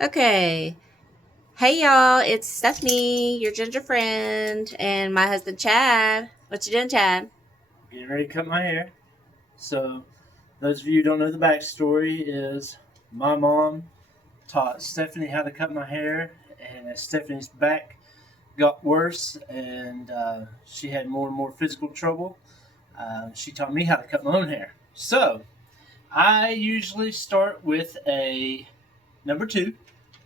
Okay. Hey y'all, it's Stephanie, your ginger friend, and my husband Chad. What you doing, Chad? Getting ready to cut my hair. So, those of you who don't know the backstory, is my mom taught Stephanie how to cut my hair, and as Stephanie's back got worse and she had more and more physical trouble, she taught me how to cut my own hair. So, I usually start with a number two,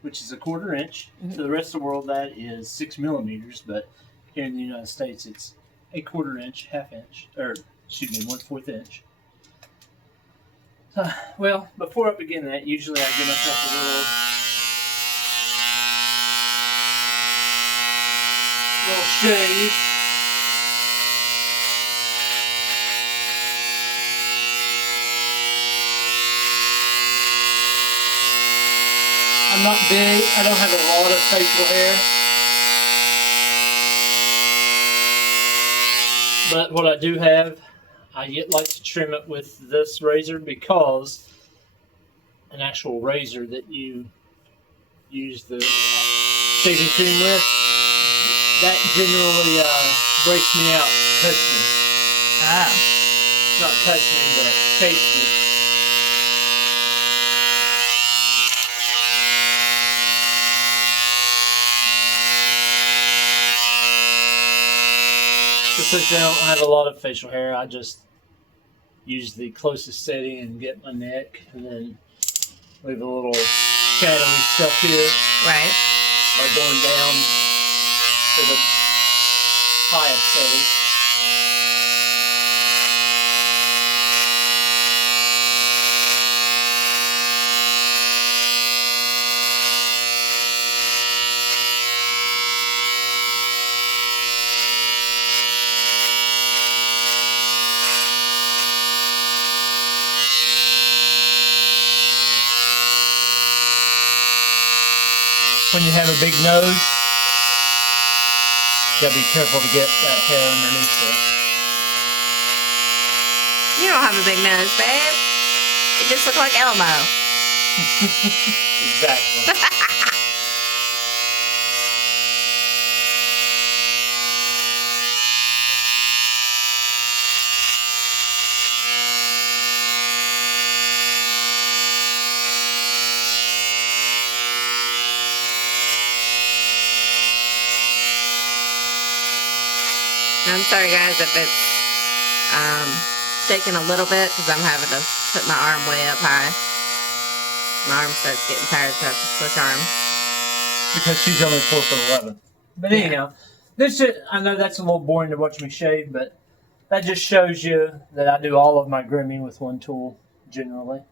which is a quarter inch. To the rest of the world, that is 6 millimeters, but here in the United States, it's a quarter inch, half inch, or excuse me, 1/4 inch. Well, before I begin that, usually I give myself a little shave. I'm not big. I don't have a lot of facial hair. But what I do have, I like to trim it with this razor because an actual razor that you use the shaving cream with, that generally breaks me out, cuts me. Ah. Not cuts me, but shapes me. Just since I don't have a lot of facial hair, I just use the closest setting and get my neck, and then leave a little shadowy stuff here. Right. By going down to the highest setting. When you have a big nose, you gotta be careful to get that hair underneath there. You don't have a big nose, babe. You just look like Elmo. Exactly. I'm sorry, guys, if it's shaking a little bit because I'm having to put my arm way up high. My arm starts getting tired, so I have to switch arms. Because she's only 4'11". But anyhow, I know that's a little boring to watch me shave, but that just shows you that I do all of my grooming with one tool, generally.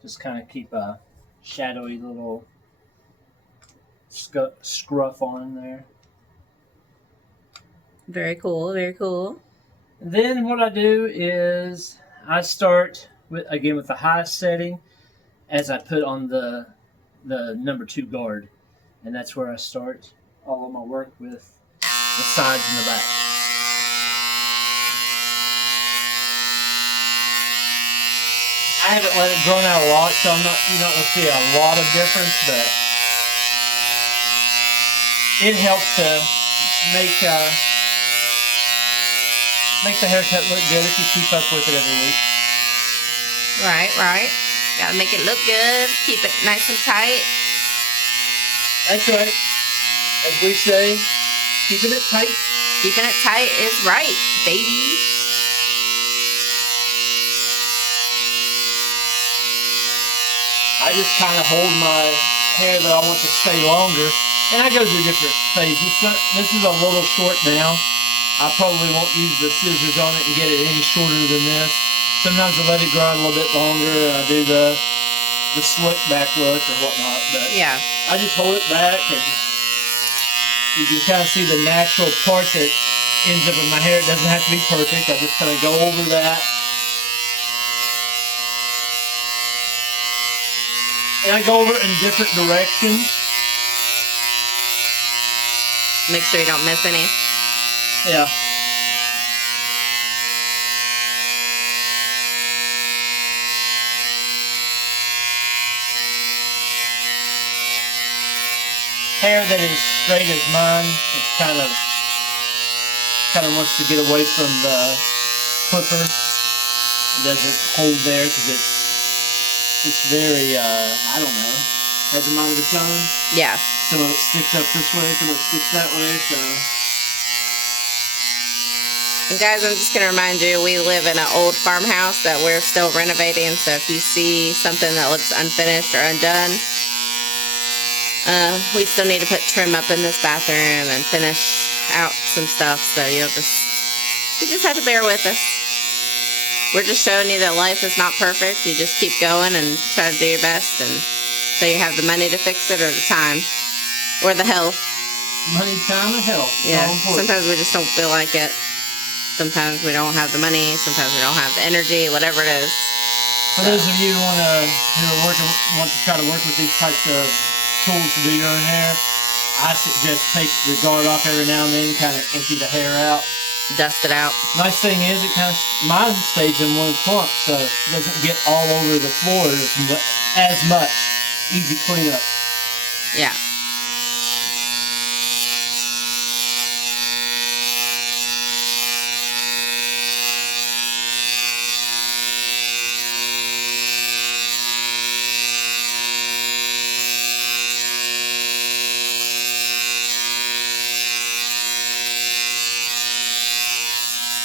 Just kind of keep a shadowy little scruff on there. Very cool, very cool. Then what I do is I start with the highest setting as I put on the number two guard, and that's where I start all of my work with the sides and the back. I haven't let it grow out a lot, so you're not going to see a lot of difference, but it helps to make the haircut look good if you keep up with it every week. Right. Gotta make it look good. Keep it nice and tight. That's right. As we say, keeping it tight. Keeping it tight is right, baby. I just kind of hold my hair that I want to stay longer, and I go through different phases. So this is a little short now. I probably won't use the scissors on it and get it any shorter than this. Sometimes I let it grow out a little bit longer, and I do the slick back look or whatnot. But yeah, I just hold it back, and you can kind of see the natural part that ends up in my hair. It doesn't have to be perfect. I just kind of go over that. And I go over it in different directions. Make sure you don't miss any. Yeah. hair that is straight as mine. It's kind of wants to get away from the clipper. It doesn't hold there because it's very I don't know, has a mind of its own. Yeah. Some of it sticks up this way, some of it sticks that way. So. And guys, I'm just going to remind you, we live in an old farmhouse that we're still renovating, so if you see something that looks unfinished or undone, we still need to put trim up in this bathroom and finish out some stuff, so you just have to bear with us. We're just showing you that life is not perfect. You just keep going and try to do your best, and so you have the money to fix it, or the time, or the health. Money, time, and health. Yeah, sometimes we just don't feel like it. Sometimes we don't have the money, sometimes we don't have the energy, whatever it is. For those of you who want to try to work with these types of tools to do your own hair, I suggest take the guard off every now and then, kind of empty the hair out. Dust it out. Nice thing is, mine stays in one clump, so it doesn't get all over the floor as much. Easy cleanup. Yeah.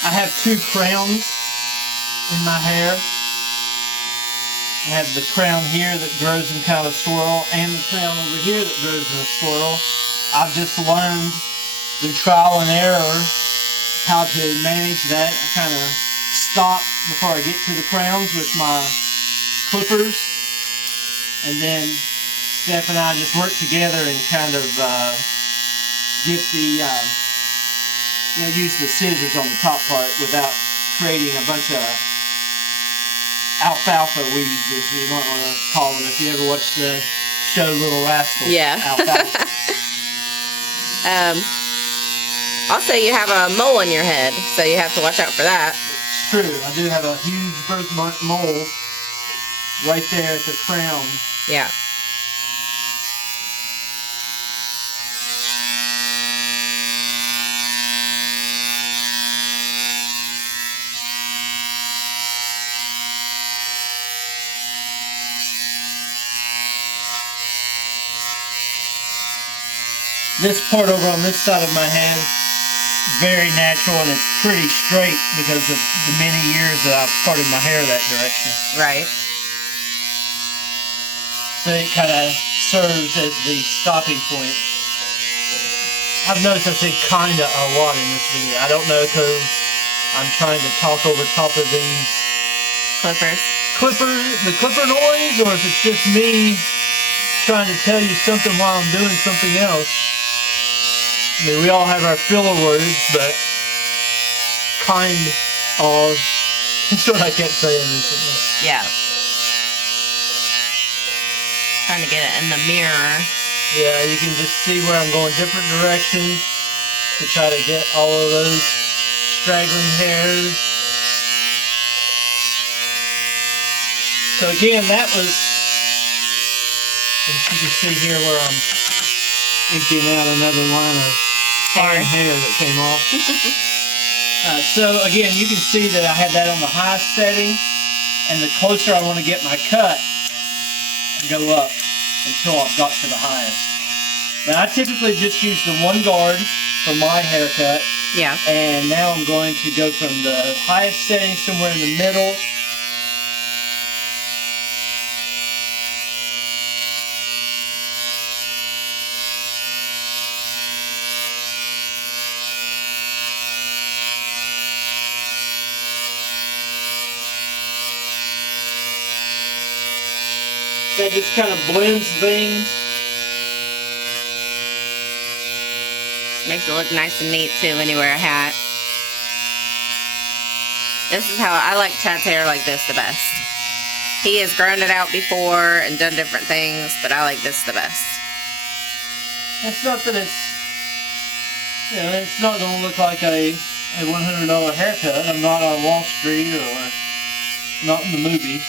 I have two crowns in my hair. I have the crown here that grows in kind of a swirl, and the crown over here that grows in a swirl. I've just learned through trial and error how to manage that. I kind of stop before I get to the crowns with my clippers, and then Steph and I just work together and kind of get the use the scissors on the top part without creating a bunch of alfalfa weeds, as you might want to call them, if you ever watched the show Little Rascals. Yeah. Alfalfa. Also, you have a mole on your head, so you have to watch out for that. It's true. I do have a huge birthmark mole right there at the crown. Yeah. This part over on this side of my head, very natural, and it's pretty straight because of the many years that I've parted my hair that direction. Right. So it kind of serves as the stopping point. I've noticed I say kinda a lot in this video. I don't know because I'm trying to talk over top of these the clipper noise, or if it's just me trying to tell you something while I'm doing something else. I mean, we all have our filler words, but kind of, that's what I kept saying recently. Yeah. Trying to get it in the mirror. Yeah, you can just see where I'm going different directions to try to get all of those straggling hairs. So again, that was, and you can see here where I'm emptying out another line of fine hair that came off. So again, you can see that I had that on the highest setting, and the closer I want to get my cut, I go up until I've got to the highest. Now I typically just use the one guard for my haircut. Yeah. And now I'm going to go from the highest setting somewhere in the middle. That just kind of blends things. Makes it look nice and neat too when you wear a hat. This is how I like Chad's hair like this the best. He has grown it out before and done different things, but I like this the best. It's not that it's not going to look like a $100 haircut. I'm not on Wall Street or not in the movies.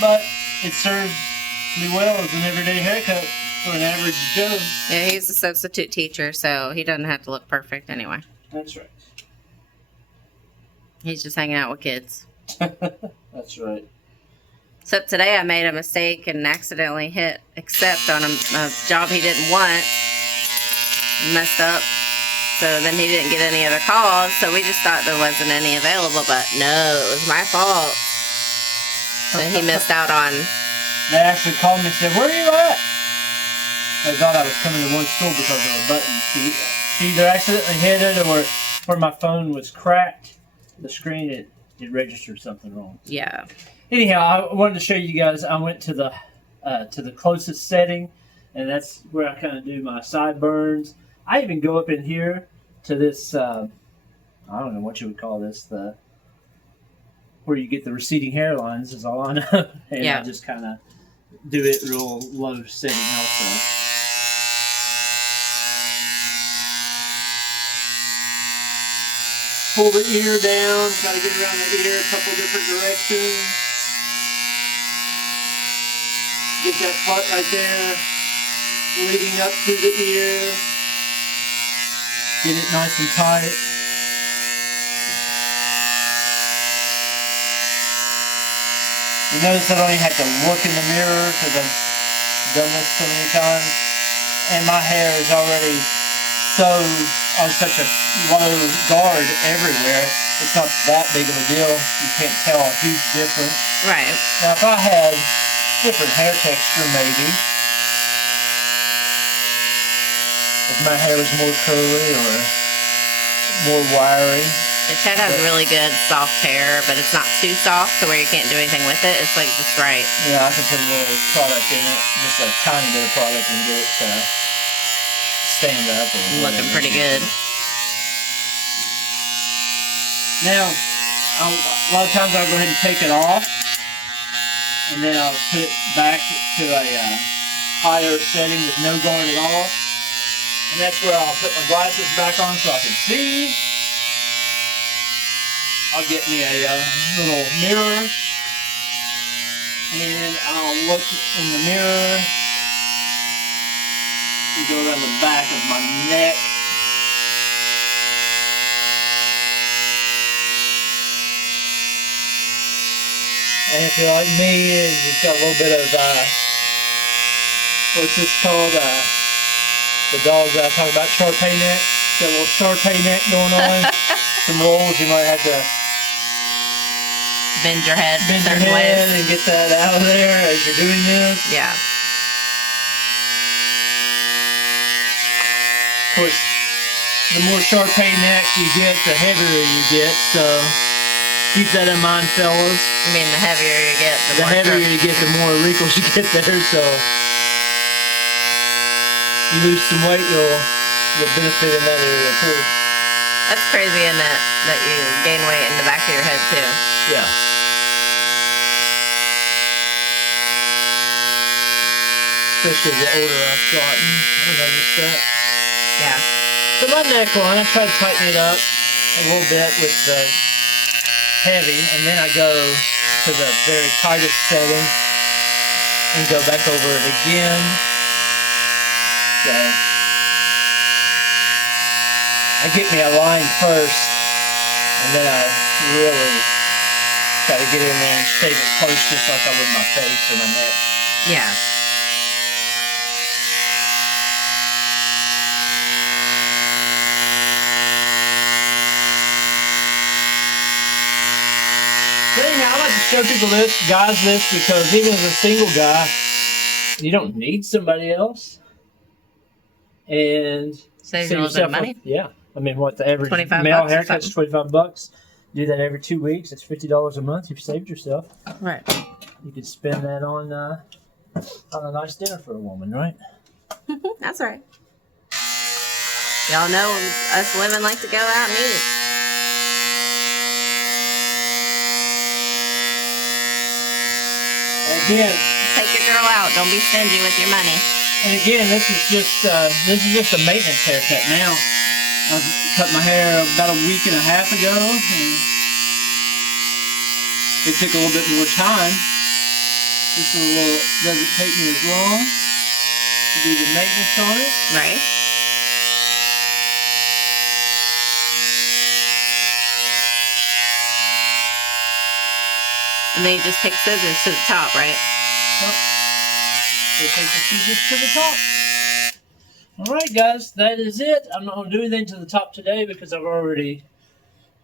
But it serves me well as an everyday haircut for an average Joe. Yeah, he's a substitute teacher, so he doesn't have to look perfect anyway. That's right. He's just hanging out with kids. That's right. Except today I made a mistake and accidentally hit accept on a job he didn't want. Messed up. So then he didn't get any other calls, so we just thought there wasn't any available, but no, it was my fault. So he missed out on... They actually called me and said, "Where are you at?" They thought I was coming to one school because of a button. She either accidentally hit it or where my phone was cracked, the screen, it registered something wrong. Yeah. Anyhow, I wanted to show you guys, I went to the closest setting, and that's where I kind of do my sideburns. I even go up in here to this, I don't know what you would call this, where you get the receding hairlines is all I know. And Yeah. I just kind of do it real low setting also. Pull the ear down, try to get around the ear a couple different directions. Get that part right there, leading up to the ear. Get it nice and tight. You notice I don't even have to look in the mirror because I've done this so many times. And my hair is already so on such a low guard everywhere. It's not that big of a deal. You can't tell a huge difference. Right. Now if I had different hair texture maybe, if my hair was more curly or more wiry. Chad has really good soft hair, but it's not too soft to where you can't do anything with it. It's like just right. Yeah, I can put a little product in it, just a tiny bit of product, and get it to stand up. Looking pretty good. Now, a lot of times I'll go ahead and take it off, and then I'll put it back to a higher setting with no guard at all. And that's where I'll put my glasses back on so I can see. I'll get me a little mirror, and I'll look in the mirror and go around the back of my neck. And if you're like me and you've got a little bit of, what's this called? The dog that I talk about, Shar-Pei neck. Got a little Shar-Pei neck going on. Some rolls you might have to bend your head and get that out of there as you're doing this. Yeah. Of course, the more Shar-Pei neck you get, the heavier you get. So keep that in mind, fellas. I mean, the heavier you get, the heavier you get, the more wrinkles you get there. So you lose some weight, you'll benefit in that area too. That's crazy, isn't it? That you gain weight in the back of your head too. Yeah. Especially the older I've gotten. I noticed that. Yeah. So my neckline, I try to tighten it up a little bit with the heavy, and then I go to the very tightest setting and go back over it again. So I get me a line first, and then I really try to get in there and shave it close just like I would my face or my neck. Yeah. But anyhow, I like to show people this, guys, this, because even as a single guy, you don't need somebody else. And Saves you a little bit of money. Yeah. I mean, what the average 25 male bucks or haircut's $25. Do that every 2 weeks. That's $50 a month. You've saved yourself. Right. You could spend that on a nice dinner for a woman, right? That's right. Y'all know us women like to go out and eat. Again, take your girl out. Don't be stingy with your money. And again, this is just a maintenance haircut. Now, I cut my hair about a week and a half ago, and it took a little bit more time. This one doesn't take me as long. do the maintenance on it. Right. And then you just take scissors to the top, right? Yep. They take the scissors to the top. Alright guys, that is it. I'm not going to do anything to the top today because I've already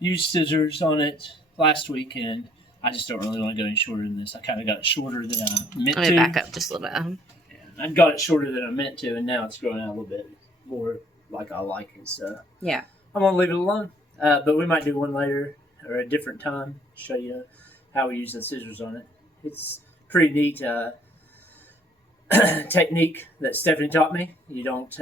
used scissors on it last week and I just don't really want to go any shorter than this. I kind of got it shorter than I meant to. Let me back up just a little bit. And I got it shorter than I meant to and now it's growing out a little bit more like I like it. So Yeah. I'm going to leave it alone. But we might do one later or a different time. Show you how we use the scissors on it. It's pretty neat technique that Stephanie taught me. You don't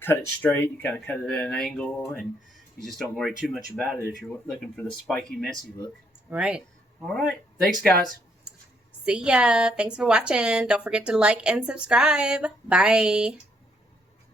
cut it straight. You kind of cut it at an angle, and you just don't worry too much about it if you're looking for the spiky, messy look. Right. All right. Thanks, guys. See ya. Thanks for watching. Don't forget to like and subscribe. Bye.